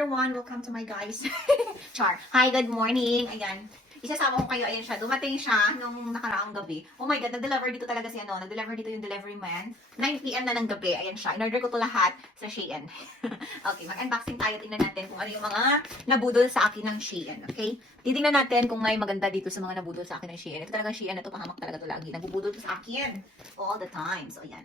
everyone, welcome to my guys. Char. Hi, good morning. Ayan. Isasama ko kayo, ayan siya. Dumating siya nung nakaraang gabi. Oh my God, nag-deliver dito talaga si ano. Nag-deliver dito yung delivery man. 9 p.m. na ng gabi. Ayan siya. In-order ko to lahat sa Shein. Okay, mag-unboxing tayo. Tingnan natin kung ano yung mga nabudol sa akin ng Shein. Okay? Titingnan natin kung may maganda dito sa mga nabudol sa akin ng Shein. Ito talaga Shein na to. Pahamak talaga to lagi. Nagbubudol to sa akin. All the time. So, ayan.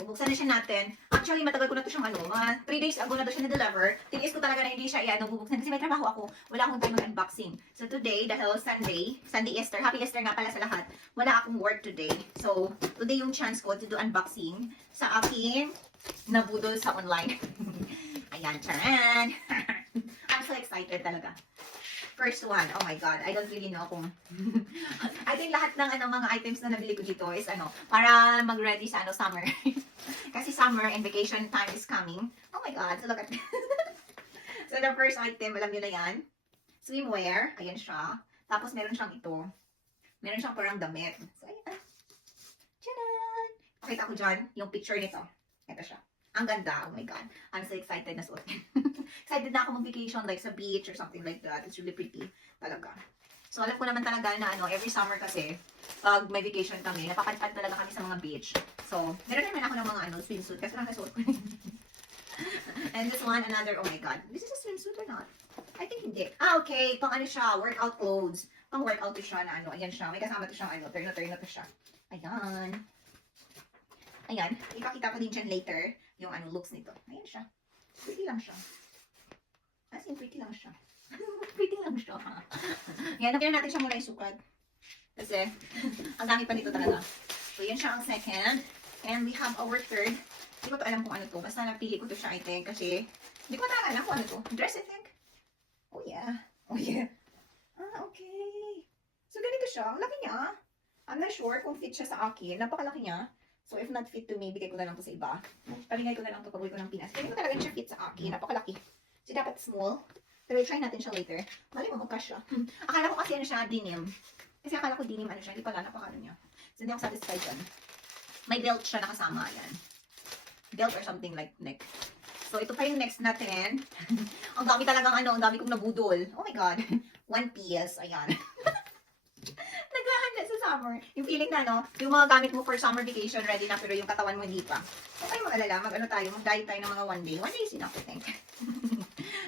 Bubuksan na siya natin. Actually, matagal ko na to siyang mga 3 days ago na to siya na-deliver. Tiniis ko talaga na hindi siya bubuksan kasi may trabaho ako. Wala akong time mag-unboxing. So today, dahil Sunday Easter, Happy Easter nga pala sa lahat, wala akong work today. So, today yung chance ko to do unboxing sa aking nabudol sa online. Ayan, charan! I'm so excited talaga. First one, oh my God, I don't really know kung... I think lahat ng mga items na nabili ko dito is para mag-ready sa summer. Kasi summer and vacation time is coming. Oh my God, so look at So the first item, alam nyo na yan. Swimwear, ayan siya. Tapos meron siyang ito. Meron siyang parang damit. So ayan. Tcharan! Pakita ko dyan yung picture nito. Ito siya. Ang ganda. Oh my God. I'm so excited na suotin. Excited na ako mag-vacation like sa beach or something like that. It's really pretty. Talaga. So, alam ko naman talaga na every summer kasi, pag may vacation kami, napapadpad talaga kami sa mga beach. So, meron naman ako ng mga swimsuit kasi nakasuot ko. And this one, another, oh my God. This is a swimsuit or not? I think hindi. Ah, okay. Pang siya, workout clothes. Pang workout to siya na ayan siya. May kasama to siya, turn na to siya. Ayan. Ayan. Ipakita ko din dyan later yung looks nito. Ayan siya. Pretty lang siya. As in, pretty lang siya. Pretty lang siya. Yan, nabigyan natin siya muna yung sukat. Kasi, ang dami pa nito talaga. So, yan siya ang second. And we have our third. Hindi ko to alam kung ano to. Basta napili ko to siya, I think. Kasi, hindi ko talaga alam kung ano to. Dress, I think. Oh, yeah. Oh, yeah. Ah, okay. So, ganito siya. Ang laki niya. I'm not sure kung fit siya sa akin. Napakalaki niya. So, if not fit to me, bigay ko na lang to sa iba. Palingay ko na lang to pag-uwi ko ng Pinas. Pero talaga siya fit sa akin. Napakalaki. So, dapat small. Pero try natin siya later. Mali mo magkasya. Akala ko kasi siya denim. Kasi akala ko denim siya. Hindi pala napakano niya. So, hindi ako satisfied dyan. May belt siya nakasama. Ayan. Belt or something like neck. So, ito pa yung next natin. Ang dami talagang ang dami kong nabudol. Oh my God. One piece. Ayan. Naghahanda sa summer. Yung feeling na, yung mga gamit mo for summer vacation, ready na, pero yung katawan mo hindi pa. So, kayo mag-alala, mag-diet tayo ng mga one day. One day is enough, I think.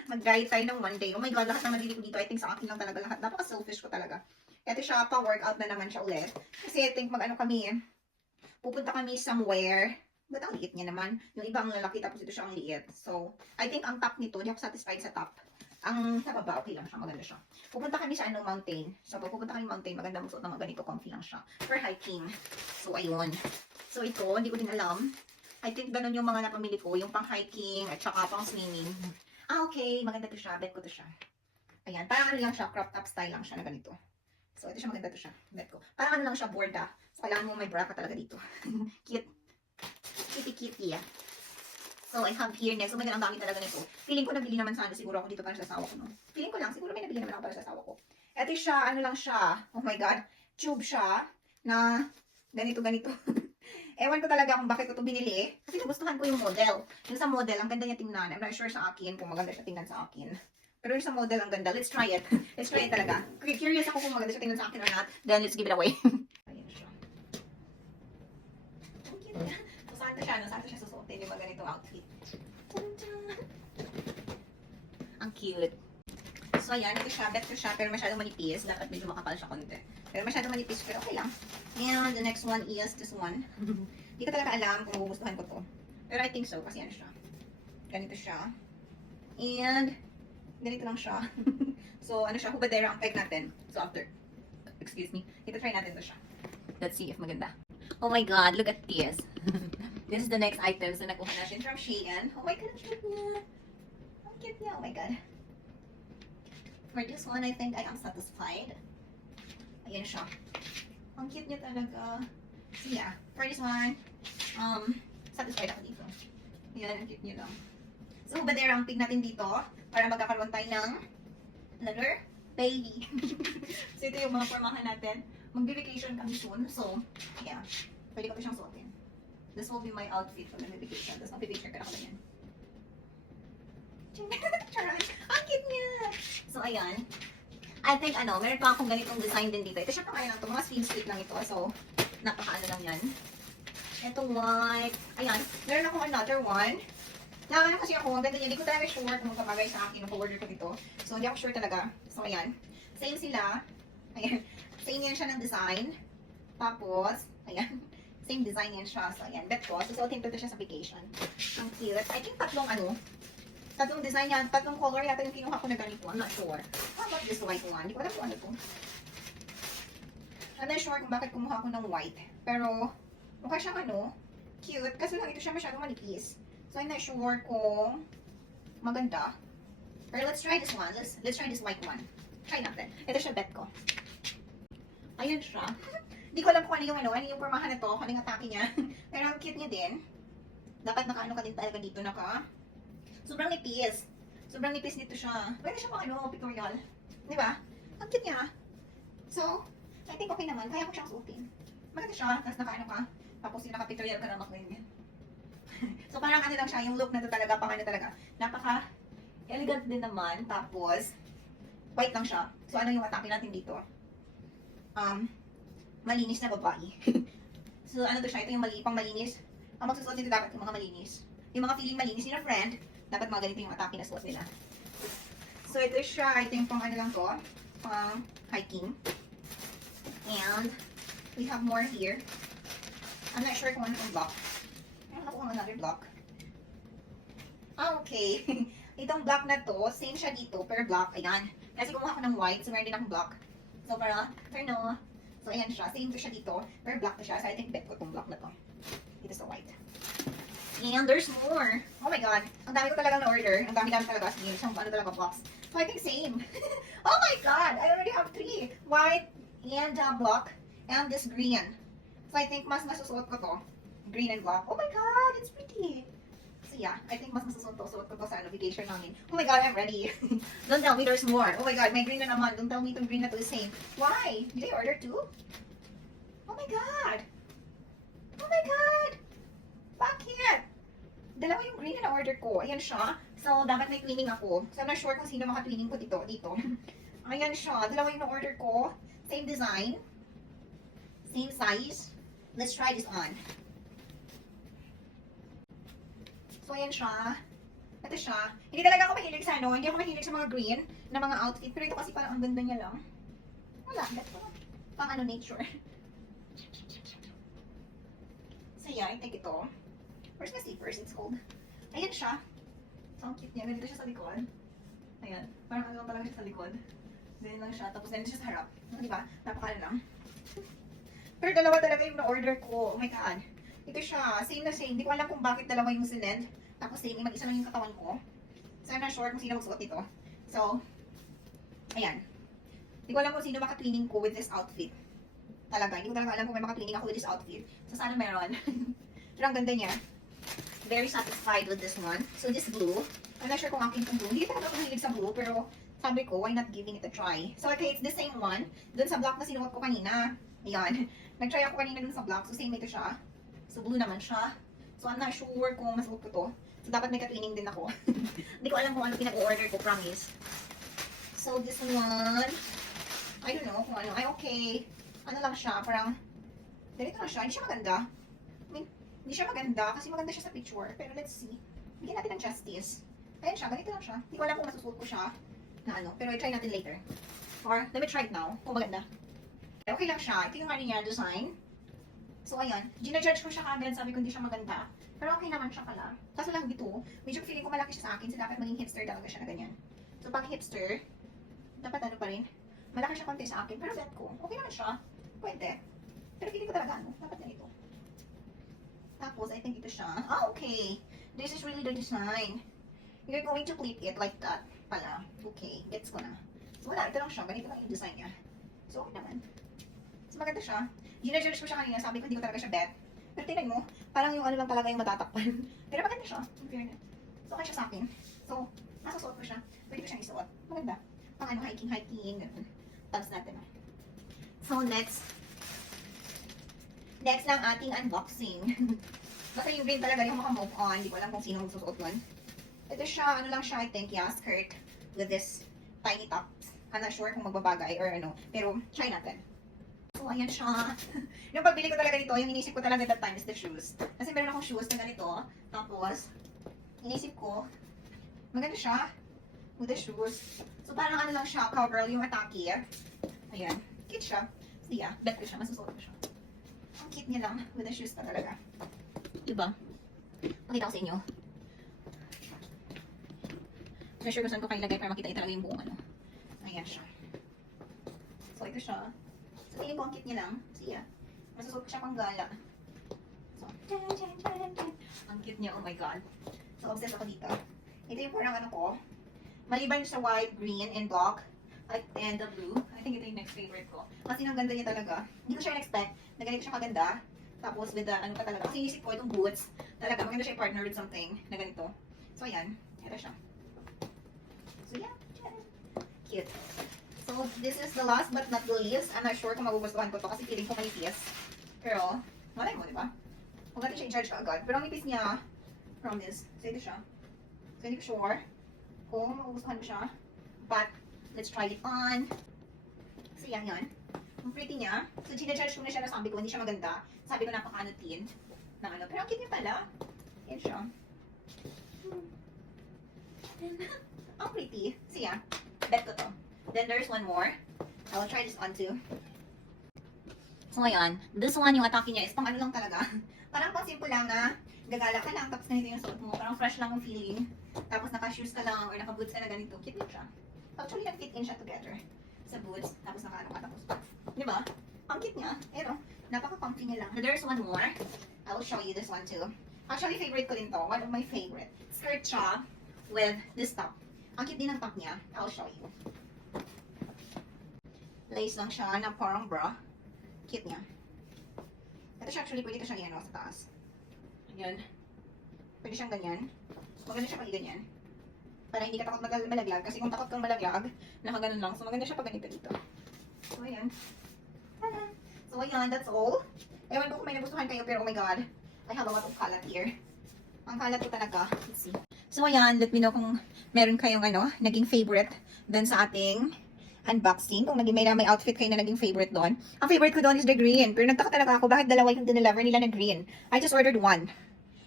Mag-diet tayo ng one day. Oh my God, lahat ng nabili ko dito, I think sa akin lang talaga lahat. Napaka-selfish ko talaga. Ito siya, pa-workout na naman siya ulit. Kasi I think pupunta kami somewhere. Ba't ang liit niya naman? Yung iba ang lalaki, tapos ito siya ang liit. So, I think ang top nito, hindi ako satisfied sa top. Ang sa baba, okay lang siya, maganda siya. Pupunta kami sa mountain. So, pag pupunta kami mountain, maganda magsuot ng ganito, comfy lang siya. For hiking. So, ayun. So, ito, hindi ko din alam. I think ganun yung mga napamili ko, yung pang hiking at saka pang swimming. Ah, okay, maganda to siya. Bet ko to siya. Ayan, parang lang siya, crop top style lang siya na ganito. So, ito siya, maganda to siya. Bet ko. Parang lang siya, borda. So, kailangan mo may bra ka talaga dito. Cute. Kitty, yeah. So, I have here next. So, ang dami talaga nito. Feeling ko nabili naman sana siguro ako dito para sa asawa ko, no? Feeling ko lang, siguro may nabili naman ako para sa asawa ko. Ito siya, lang siya. Oh my God. Tube siya na ganito. Ewan ko talaga kung bakit ko ito binili. Kasi nagustuhan ko yung model. Yung sa model, ang ganda niya tingnan. I'm not sure sa akin kung maganda siya tingnan sa akin. Pero yung sa model, ang ganda. Let's try it. Let's try it talaga. Curious ako kung maganda siya tingnan sa akin or not. Then, let's give it away. Ayan siya. Ang cute niya. So, saan siya? Saan siya susuotin yung mga ganitong outfit? Ang cute. So, ayan. Ito siya. Bet ko siya. Pero masyadong manipis. Dapat medyo makapal siya konti. Pero masyadong manipis. Pero okay lang. And the next one is this one. Hindi ko talaga alam kung magugustuhan ko to. Pero I think so. Kasi siya. Ganito siya. And ganito lang siya. So, siya. Hubadera ang peg natin. So, after. Excuse me. Ito try natin to siya. Let's see if maganda. Oh my God. Look at this. This is the next items na nakuha natin from Shein. Oh my God, ang cute niya. Ang cute niya. Oh my God. For this one, I think I am satisfied. Ayan siya. Ang cute niya talaga. So yeah, for this one, satisfied ako dito. Ayan, ang cute niya lang. So, badera ang pig natin dito para magkakaroon tayo ng another baby. So, ito yung mga formahan natin. Mag-vacation kami soon. So, yeah. Pwede ko ito siyang suotin. This will be my outfit for my vacation. Tapos mag-picture ka na ako yan. So, ayan. I think, meron pa akong ganitong design din dito. Ito siya pa kaya to. Mga sleeve slip lang ito. So, napaka-ano lang yan. Itong white. Ayan. Meron akong another one. Nakakano kasi ako, ang ganda niya. Hindi ko talaga sure kung magkabagay sa akin kung order ko dito. So, hindi ako sure talaga. So, ayan. Same sila. Ayan. Same yan siya ng design. Tapos, ayan. Same design yan siya. So, ayan. Bet ko. Susuotin ko ito siya sa vacation. Ang cute. I think tatlong design yan. Tatlong color yata yung kinuha ko na ganito. I'm not sure. How about this white one? Hindi ko alam kung ano to. I'm not sure kung bakit kumuha ko ng white. Pero, mukha siyang cute. Kasi lang ito siya masyadong manipis. So, I'm not sure kung maganda. Pero let's try this one. Let's try this white one. Try natin. Ito siya bet ko. Ayan siya. Hindi ko alam kung ano yung pormahan na to, kung ano yung atake niya. Pero ang cute niya din. Dapat nakaano ka din talaga dito, sobrang nipis. Sobrang nipis dito siya. Pwede siya pang pictorial. Di ba? Ang cute niya. So, I think okay naman. Kaya ko siyang suotin. Maganda siya, tapos nakaano ka. Tapos yung naka-pictorial ka naman ganyan. So, parang lang siya, yung look na to talaga, talaga. Napaka-elegant din naman. Tapos, white lang siya. So, ano yung atake natin dito? Malinis na babae. So, ano to siya? Ito yung pang malinis. Ang magsusuot dito dapat yung mga malinis. Yung mga feeling malinis nila friend, dapat mga ganito yung atake na suot nila. So, ito siya. I think pang lang to. Pang hiking. And, we have more here. I'm not sure kung ano yung block. Meron ako another block. Okay. Itong block na to, same siya dito per block. Ayan. Kasi kumuha ko ng white, so meron din akong block. So, so, ayan siya. Same to siya dito. Per block to siya. So, I think bet ko itong block na to. Dito sa white. And there's more. Oh my god. Ang dami ko talagang na-order. Ang dami talaga. Sige, isang talaga box. So, I think same. Oh my god. I already have 3. White and block. And this green. So, I think mas masusuot ko to. Green and black. Oh my god. It's pretty. So, yeah. I think mas masusuot ko to sa vacation namin. Oh my god. I'm ready. Don't tell me there's more. Oh my god. May green na naman. Don't tell me itong green na to is same. Why? Did I order 2? Oh my god. Oh my god. Bakit? Dalawa yung green na na-order ko. Ayan siya. So, dapat may twinning ako. So, I'm not sure kung sino maka-twinning ko dito. Ayan siya. Dalawa yung na-order ko. Same design. Same size. Let's try this on. So, ayan siya. Ito siya. Hindi talaga ako mahilig sa Hindi ako mahilig sa mga green na mga outfit. Pero ito kasi parang ang ganda niya lang. Wala. Pang nature. So, yeah. I think ito. Where's my slippers? It's cold. Ayan siya. So, ang cute niya. Ganito siya sa likod. Ayan. Parang lang talaga siya sa likod. Ganyan lang siya. Tapos ganito siya sa harap. Diba? Napakala lang. Pero dalawa talaga yung na-order ko. Oh my god. Ito siya. Same na same. Hindi ko alam kung bakit dalawa yung sinend. Tapos same. Mag-isa lang yung katawan ko. So, I'm not sure kung sino magsuot ito. So, ayan. Hindi ko alam kung sino maka-twinning ko with this outfit. Talaga. Hindi ko talaga alam kung may maka-twinning ako with this outfit. So, sana meron. Pero ang ganda niya. Very satisfied with this one. So, this blue. I'm not sure kung akin itong blue. Hindi talaga ako mahilig sa blue, pero sabi ko, why not giving it a try? So, okay, it's the same one. Dun sa block na sinuot ko kanina. Ayan. Nag-try ako kanina dun sa block. So, same ito siya. So, blue naman siya. So, I'm not sure kung masuot ko to. So, dapat may ka-twinning din ako. Hindi ko alam kung ano pinag-order ko, promise. So, this one, I don't know kung ano. Ay, okay. Ano lang siya, parang, ganito lang siya. Hindi siya maganda. Hindi siya maganda kasi maganda siya sa picture. Pero let's see. Bigyan natin ng justice. Ayan siya, ganito lang siya. Hindi ko alam kung masusuot ko siya na pero i-try natin later. Or, let me try it now. Kung maganda. Okay lang siya. Ito yung niya design. So, ayan. Gina-judge ko siya kagad. Sabi ko hindi siya maganda. Pero okay naman siya pala. Kaso lang dito, medyo feeling ko malaki siya sa akin. So, dapat maging hipster talaga siya na ganyan. So, pag hipster, dapat pa rin. Malaki siya konti sa akin. Pero bet ko, okay naman siya. Pwede. Pero feeling ko talaga, dapat ganito. Tapos, I think ito siya. Ah, okay. This is really the design. You're going to clip it like that pala. Okay, gets ko na. So, wala. Ito lang siya. Ganito lang yung design niya. So, okay naman. So, maganda siya. Gina-judge ko siya kanina. Sabi ko, hindi ko talaga siya bet. Pero tingnan mo, parang yung lang talaga yung matatakpan. Pero maganda siya. In fairness. So, okay siya sa akin. So, nasusuot ko siya. Pwede ko siyang isuot. Maganda. Pang hiking. Ganun. Tapos natin. So, next lang ating unboxing. Basta yung green talaga yung maka-move on. Hindi ko alam kung sino magsusuot nun. Ito siya, lang siya, I think, yeah, skirt with this tiny tops. I'm not sure kung magbabagay or ano. Pero, try natin. So, ayan siya. Yung pagbili ko talaga nito, yung inisip ko talaga that time is the shoes. Kasi meron akong shoes na ganito. Tapos, inisip ko, maganda siya with the shoes. So, parang ano lang siya, cowgirl, yung atake. Ayan. Cute siya. So, yeah, bet ko siya. Masusuot ko siya. Ang cute niya lang with the shoes pa talaga. Diba? Pakita ko sa inyo. Sure kung saan ko kayo lagay para makita talaga yung buong ano. Ayan siya. So, ito siya. So, feeling ko ang cute niya lang. So, yeah. Masusuot ko siya pang gala. So, ang cute niya. Oh my God. So, obsessed ako dito. Ito yung parang ano ko. Maliban sa white, green, and black, and the blue. I think ito yung next favorite ko. Kasi ang ganda niya talaga. Hindi ko siya in-expect na ganito siya kaganda. Tapos with the, ano pa talaga. Kasi inisip ko itong boots. Talaga, maganda siya i-partner with something na ganito. So, ayan. Ito siya. So, yeah. Cute. So, this is the last but not the least. I'm not sure kung magugustuhan ko to kasi feeling ko manipis. Pero, malay mo, di ba? Huwag natin siya i-charge ka agad. Pero ang nipis niya, promise. So, ito siya. So, hindi ko sure kung magugustuhan ko siya. But, let's try it on. So, yan yun. Ang pretty niya. So, ginajudge ko na siya na sabi ko, hindi siya maganda. Sabi ko, napaka-ano tint. Na ano. Pero ang cute niya pala. Yan siya. Ang pretty. So, yeah. Bet ko to. Then, there's one more. I will try this on too. So, ngayon. This one, yung atake niya is pang ano lang talaga. Parang pang simple lang na gagala ka lang, tapos ganito yung suot mo. Parang fresh lang yung feeling. Tapos naka-shoes ka lang or naka-boots ka na ganito. Cute din siya. Actually, nag-fit in siya together. Sa boots, tapos naka-ano ka, tapos di ba? Ang cute niya. Pero, napaka-comfy niya lang. There's one more. I will show you this one too. Actually, favorite ko din to. One of my favorite. Skirt siya with this top. Ang cute din ng top niya. I'll show you. Lace lang siya na parang bra. Cute niya. Ito siya actually, pwede ko siyang iano sa taas. Ayan. Pwede siyang ganyan. Maganda siya pag ganyan. Para hindi ka takot malaglag. Kasi kung takot kang malaglag, nakaganon lang. So maganda siya pag ganito dito. So ayan. Tada! So ayan, that's all. Ewan ko kung may nagustuhan kayo, pero oh my God. I have a lot of kalat here. Ang kalat ko talaga. Let's see. So ayan, let me know kung meron kayong ano, naging favorite dun sa ating unboxing. Kung may outfit kayo na naging favorite doon. Ang favorite ko doon is the green. Pero nagtaka talaga ako, bakit dalawa yung deliver nila na green? I just ordered one.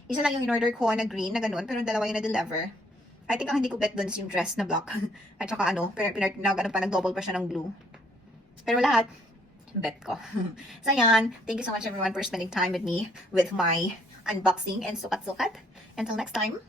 Isa lang yung in-order ko na green, na ganun, pero dalawa yung na-deliver. I think ang hindi ko bet doon is yung dress na black. At saka ano, nag-double pa siya ng blue. Pero lahat, bet ko. So yan, thank you so much everyone for spending time with me with my unboxing and sukat-sukat. Until next time.